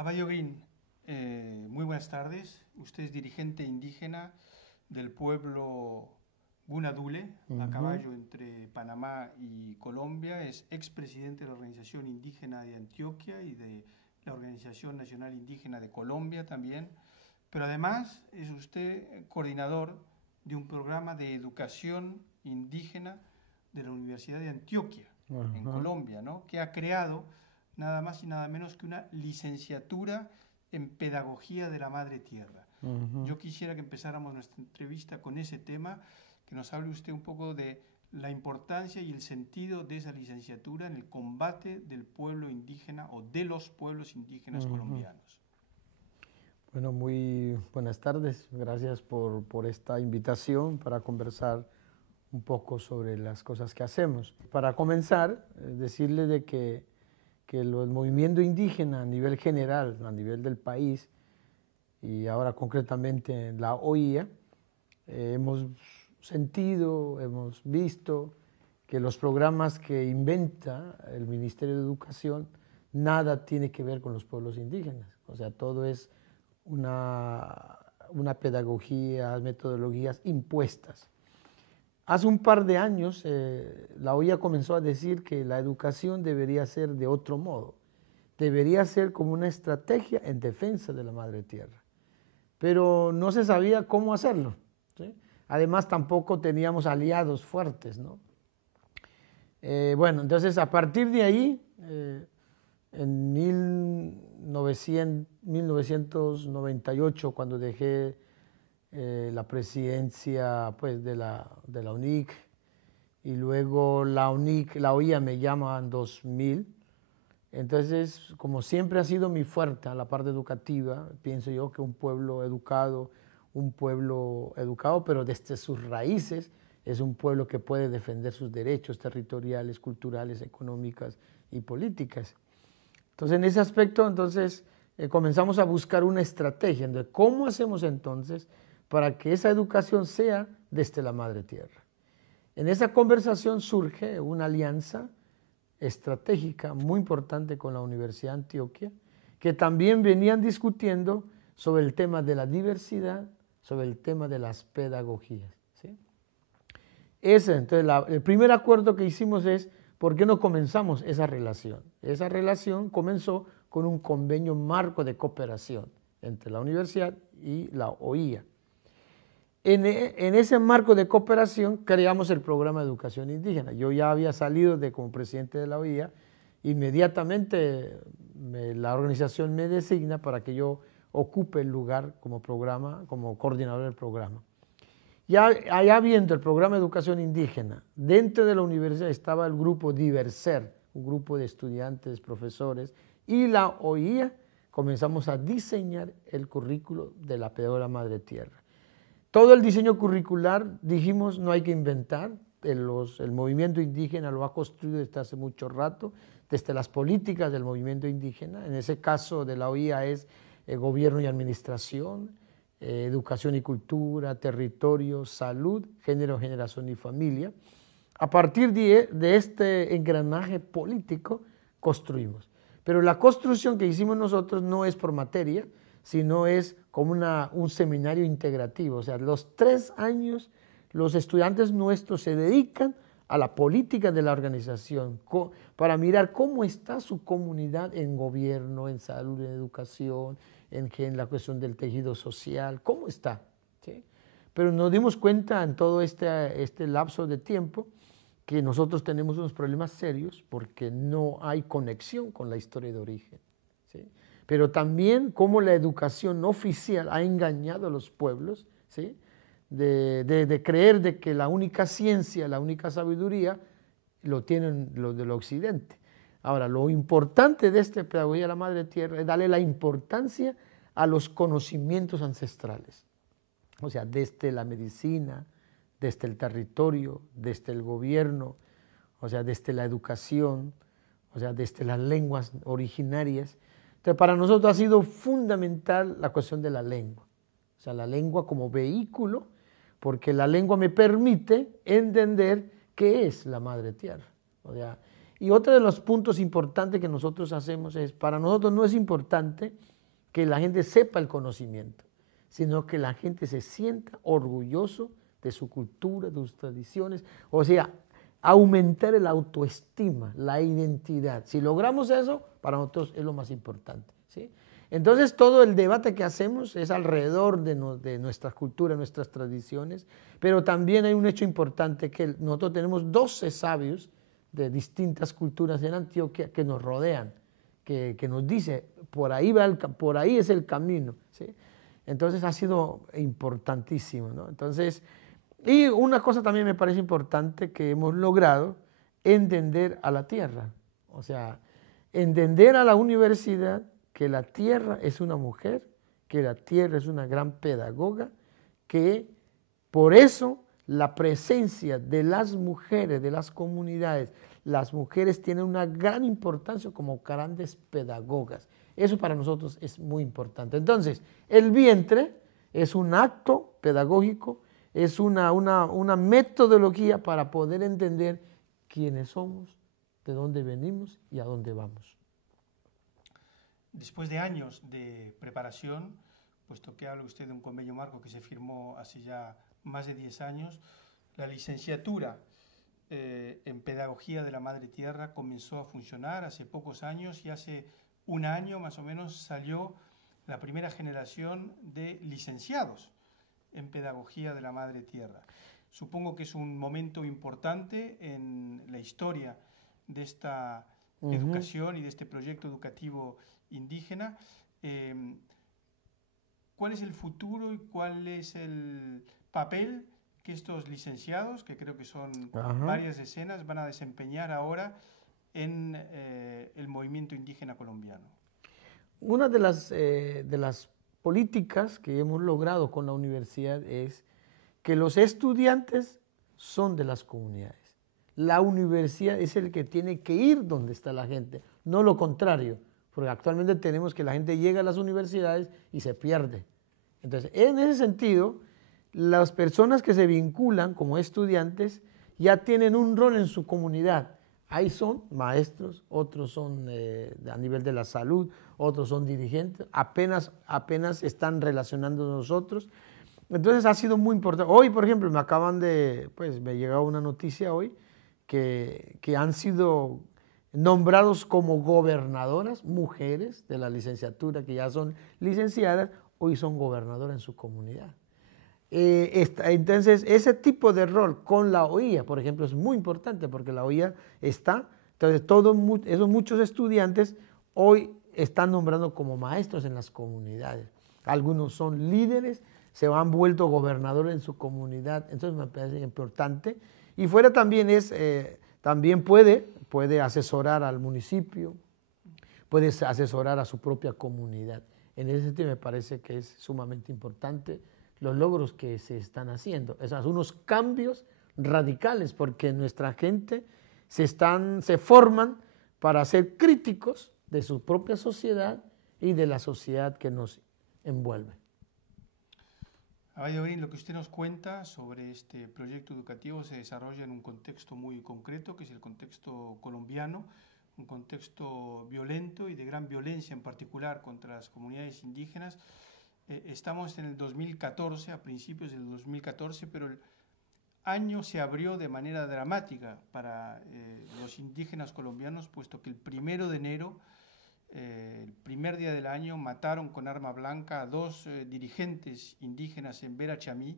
Abayoguín, muy buenas tardes. Usted es dirigente indígena del pueblo Gunadule, a caballo entre Panamá y Colombia. Es expresidente de la Organización Indígena de Antioquia y de la Organización Nacional Indígena de Colombia también. Pero además es usted coordinador de un programa de educación indígena de la Universidad de Antioquia, en Colombia, ¿no? Que ha creado nada más y nada menos que una licenciatura en Pedagogía de la Madre Tierra. Yo quisiera que empezáramos nuestra entrevista con ese tema, que nos hable usted un poco de la importancia y el sentido de esa licenciatura en el combate del pueblo indígena o de los pueblos indígenas colombianos. Bueno, muy buenas tardes. Gracias por esta invitación para conversar un poco sobre las cosas que hacemos. Para comenzar, decirle de que el movimiento indígena a nivel general, a nivel del país, y ahora concretamente en la OIA, hemos sentido, hemos visto que los programas que inventa el Ministerio de Educación nada tiene que ver con los pueblos indígenas. O sea, todo es una pedagogía, metodologías impuestas. Hace un par de años la OIA comenzó a decir que la educación debería ser de otro modo, debería ser como una estrategia en defensa de la madre tierra, pero no se sabía cómo hacerlo, ¿sí? Además tampoco teníamos aliados fuertes, ¿no? Bueno, entonces a partir de ahí, en 1998, cuando dejé la presidencia pues, de la UNIC, y luego la OIA me llama en 2000. Entonces, como siempre ha sido mi fuerte a la parte educativa, pienso yo que un pueblo educado, pero desde sus raíces, es un pueblo que puede defender sus derechos territoriales, culturales, económicas y políticas. Entonces, en ese aspecto, comenzamos a buscar una estrategia de cómo hacemos entonces para que esa educación sea desde la madre tierra. En esa conversación surge una alianza estratégica muy importante con la Universidad de Antioquia, que también venían discutiendo sobre el tema de la diversidad, sobre el tema de las pedagogías, ¿sí? Entonces, el primer acuerdo que hicimos es, ¿por qué no comenzamos esa relación? Esa relación comenzó con un convenio marco de cooperación entre la universidad y la OIA. En ese marco de cooperación creamos el programa de educación indígena. Yo ya había salido como presidente de la OIA, inmediatamente la organización me designa para que yo ocupe el lugar como coordinador del programa. Ya allá viendo el programa de educación indígena, dentro de la universidad estaba el grupo Diverser, un grupo de estudiantes, profesores, y la OIA comenzamos a diseñar el currículo de la pedagogía madre tierra. Todo el diseño curricular, dijimos, no hay que inventar, el movimiento indígena lo ha construido desde hace mucho rato, desde las políticas del movimiento indígena, en ese caso de la OIA es gobierno y administración, educación y cultura, territorio, salud, género, generación y familia. A partir de este engranaje político construimos. Pero la construcción que hicimos nosotros no es por materia, sino es como un seminario integrativo. O sea, los 3 años los estudiantes nuestros se dedican a la política de la organización para mirar cómo está su comunidad en gobierno, en salud, en educación, en la cuestión del tejido social, cómo está, ¿sí? Pero nos dimos cuenta en todo este lapso de tiempo que nosotros tenemos unos problemas serios porque no hay conexión con la historia de origen, ¿sí? Pero también cómo la educación oficial ha engañado a los pueblos, ¿sí? de creer de que la única ciencia, la única sabiduría lo tienen los del occidente. Ahora, lo importante de esta pedagogía de la madre tierra es darle la importancia a los conocimientos ancestrales. O sea, desde la medicina, desde el territorio, desde el gobierno, o sea, desde la educación, o sea, desde las lenguas originarias. Entonces, para nosotros ha sido fundamental la cuestión de la lengua. O sea, la lengua como vehículo, porque la lengua me permite entender qué es la madre tierra. O sea, y otro de los puntos importantes que nosotros hacemos es, para nosotros no es importante que la gente sepa el conocimiento, sino que la gente se sienta orgulloso de su cultura, de sus tradiciones, o sea, aumentar la autoestima, la identidad. Si logramos eso, para nosotros es lo más importante, ¿sí? Entonces todo el debate que hacemos es alrededor de nuestra cultura, nuestras tradiciones, pero también hay un hecho importante que nosotros tenemos 12 sabios de distintas culturas en Antioquia que nos rodean, que nos dice, por ahí es el camino, ¿sí? Entonces ha sido importantísimo, ¿no? Entonces, y una cosa también me parece importante que hemos logrado, entender a la tierra, o sea, entender a la universidad que la tierra es una mujer, que la tierra es una gran pedagoga, que por eso la presencia de las mujeres, de las comunidades, las mujeres tienen una gran importancia como grandes pedagogas. Eso para nosotros es muy importante. Entonces, el vientre es un acto pedagógico, es una metodología para poder entender quiénes somos, de dónde venimos y a dónde vamos. Después de años de preparación, puesto que habla usted de un convenio marco que se firmó hace ya más de 10 años, la licenciatura en Pedagogía de la Madre Tierra comenzó a funcionar hace pocos años y hace un año más o menos salió la primera generación de licenciados en Pedagogía de la Madre Tierra. Supongo que es un momento importante en la historia de esta educación y de este proyecto educativo indígena. ¿Cuál es el futuro y cuál es el papel que estos licenciados, que creo que son varias decenas, van a desempeñar ahora en el movimiento indígena colombiano? Una de las políticas que hemos logrado con la universidad es que los estudiantes son de las comunidades. La universidad es el que tiene que ir donde está la gente, no lo contrario, porque actualmente tenemos que la gente llega a las universidades y se pierde. Entonces, en ese sentido, las personas que se vinculan como estudiantes ya tienen un rol en su comunidad. Ahí son maestros, otros son a nivel de la salud, otros son dirigentes, apenas están relacionando nosotros. Entonces ha sido muy importante. Hoy, por ejemplo, me llegó una noticia hoy que han sido nombrados como gobernadoras, mujeres de la licenciatura que ya son licenciadas, hoy son gobernadoras en su comunidad. Entonces, ese tipo de rol con la OIA, por ejemplo, es muy importante porque la OIA está, entonces esos muchos estudiantes hoy están nombrando como maestros en las comunidades. Algunos son líderes, se han vuelto gobernadores en su comunidad, entonces me parece importante. Y fuera también también puede asesorar al municipio, puede asesorar a su propia comunidad. En ese sentido me parece que es sumamente importante los logros que se están haciendo. Esos son unos cambios radicales porque nuestra gente se forman para ser críticos de su propia sociedad y de la sociedad que nos envuelve. Abaydorín, lo que usted nos cuenta sobre este proyecto educativo se desarrolla en un contexto muy concreto, que es el contexto colombiano, un contexto violento y de gran violencia en particular contra las comunidades indígenas. Estamos en el 2014, a principios del 2014, pero el año se abrió de manera dramática para los indígenas colombianos, puesto que el 1 de enero, el primer día del año, mataron con arma blanca a 2 dirigentes indígenas en Vera Chamí,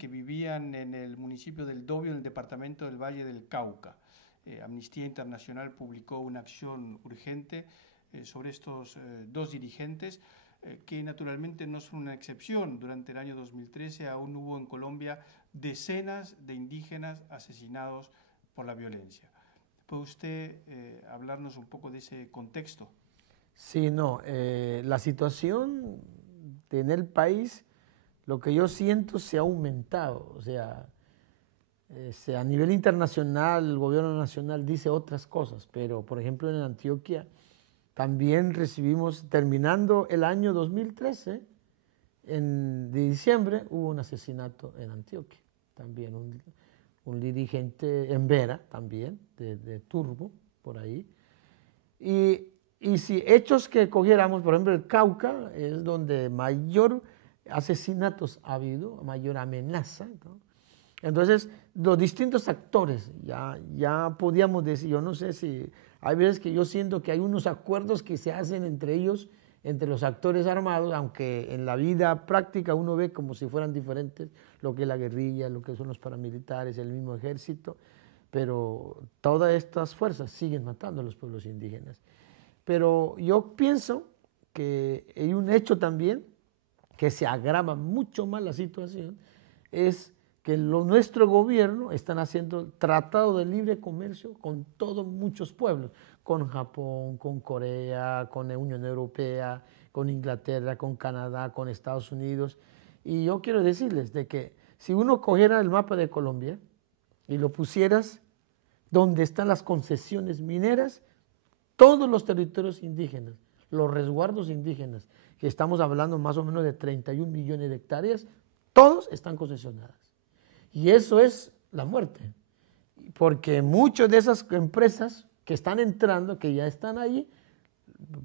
que vivían en el municipio del Dobio, en el departamento del Valle del Cauca. Amnistía Internacional publicó una acción urgente sobre estos 2 dirigentes, que naturalmente no son una excepción. Durante el año 2013 aún hubo en Colombia decenas de indígenas asesinados por la violencia. ¿Puede usted hablarnos un poco de ese contexto? Sí, no, la situación en el país, lo que yo siento se ha aumentado, o sea, a nivel internacional el gobierno nacional dice otras cosas, pero por ejemplo en Antioquia también recibimos, terminando el año 2013, de diciembre hubo un asesinato en Antioquia, también un dirigente en Vera, también, de Turbo, por ahí. Y Y si hechos que cogiéramos, por ejemplo, el Cauca es donde mayor asesinatos ha habido, mayor amenaza, ¿no? Entonces, los distintos actores, ya podíamos decir, yo no sé si, hay veces que yo siento que hay unos acuerdos que se hacen entre ellos, entre los actores armados, aunque en la vida práctica uno ve como si fueran diferentes, lo que es la guerrilla, lo que son los paramilitares, el mismo ejército, pero todas estas fuerzas siguen matando a los pueblos indígenas. Pero yo pienso que hay un hecho también que se agrava mucho más la situación, es que nuestro gobierno están haciendo tratado de libre comercio con todos muchos pueblos, con Japón, con Corea, con la Unión Europea, con Inglaterra, con Canadá, con Estados Unidos. Y yo quiero decirles de que si uno cogiera el mapa de Colombia y lo pusieras donde están las concesiones mineras, todos los territorios indígenas, los resguardos indígenas, que estamos hablando más o menos de 31 millones de hectáreas, todos están concesionadas. Y eso es la muerte, porque muchas de esas empresas que están entrando, que ya están ahí,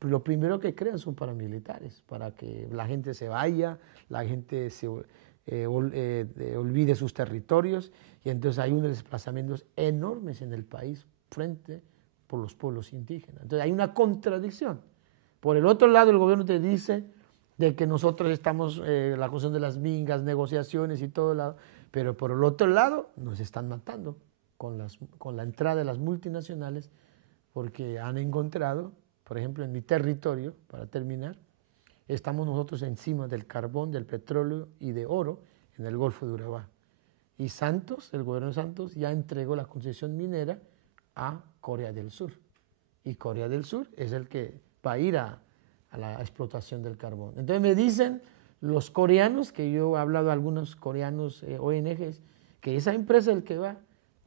lo primero que crean son paramilitares, para que la gente se vaya, la gente se olvide sus territorios, y entonces hay unos desplazamientos enormes en el país frente por los pueblos indígenas. Entonces hay una contradicción. Por el otro lado, el gobierno te dice de que nosotros estamos, la cuestión de las mingas, negociaciones y todo lado, pero por el otro lado nos están matando con la entrada de las multinacionales, porque han encontrado, por ejemplo, en mi territorio, para terminar, estamos nosotros encima del carbón, del petróleo y de oro en el Golfo de Urabá. Y Santos, el gobierno de Santos, ya entregó la concesión minera a Corea del Sur. Y Corea del Sur es el que va a ir a la explotación del carbón. Entonces me dicen los coreanos, que yo he hablado a algunos coreanos ONGs, que esa empresa el que va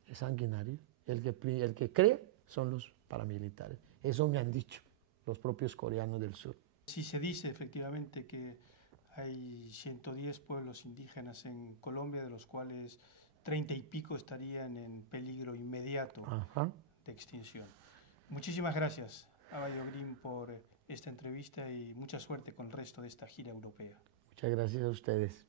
es sanguinario, el que crea son los paramilitares. Eso me han dicho los propios coreanos del sur. Sí se dice efectivamente que hay 110 pueblos indígenas en Colombia, de los cuales 30 y pico estarían en peligro inmediato de extinción. Muchísimas gracias, Abayo Green, por esta entrevista y mucha suerte con el resto de esta gira europea. Muchas gracias a ustedes.